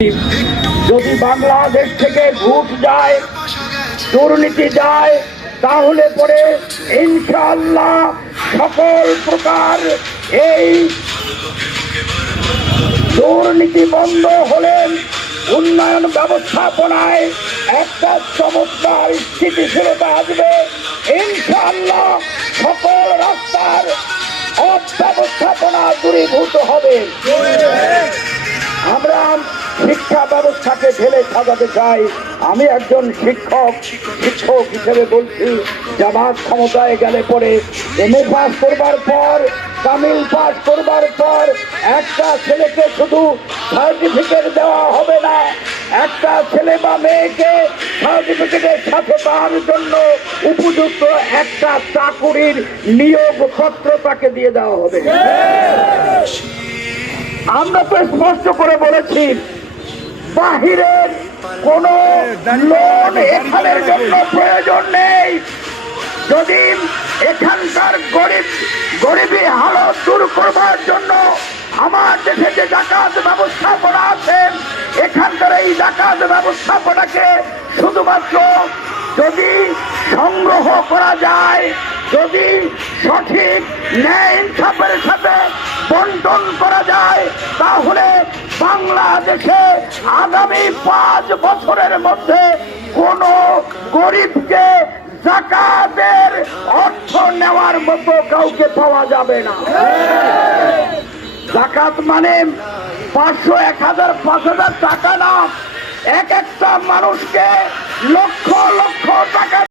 যদি বাংলাদেশ থেকে ঘুষ যায়, দুর্নীতি যায়, তাহলে পরে ইনশাআল্লাহ সকল প্রকার এই দুর্নীতি বন্ধ হলে উন্নয়ন ব্যবস্থাপনায় একটা চমৎকার স্থিতিশীলতা আসবে। ইনশাআল্লাহ সকল রাস্তার অব্যবস্থাপনা দূরীভূত হবে। আমরা শিক্ষা ব্যবস্থাকে ঢেলে সাজাতে চাই। আমি একজন শিক্ষক হিসেবে বলছি, জামাত ক্ষমতায় গেলে পরে এমএ পাস করবার পর, কামিল পাস করবার পর একটা ছেলেকে শুধু সার্টিফিকেট দেওয়া হবে না, একটা ছেলে বা মেয়েকে সার্টিফিকেটের সাথে পাওয়ার জন্য উপযুক্ত একটা চাকুরির নিয়োগ পত্র তাকে দিয়ে দেওয়া হবে। আমরা তো স্পষ্ট করে বলেছি, বাহিরের কোন লোন এখানের জন্য প্রয়োজন নেই। যদি এখানকার গরিবী হালত দূর করবার জন্য আমার দেশে যে ডাকাত ব্যবস্থাপনা আছে, এখানকার এই ডাকাত ব্যবস্থাপনাকে শুধুমাত্র যদি সংগ্রহ করা যায়, যদি সঠিক ন্যায় ইনসাফের সাথে বন্টন করা যায়, তাহলে বাংলাদেশে আগামী 5 বছরের মধ্যে কোন গরিবকে যাকাতের অর্থ নেওয়ার মতো কাউকে পাওয়া যাবে না। যাকাত মানে 500, 1000, 5000 টাকা না, এক একটা মানুষকে লক্ষ লক্ষ টাকা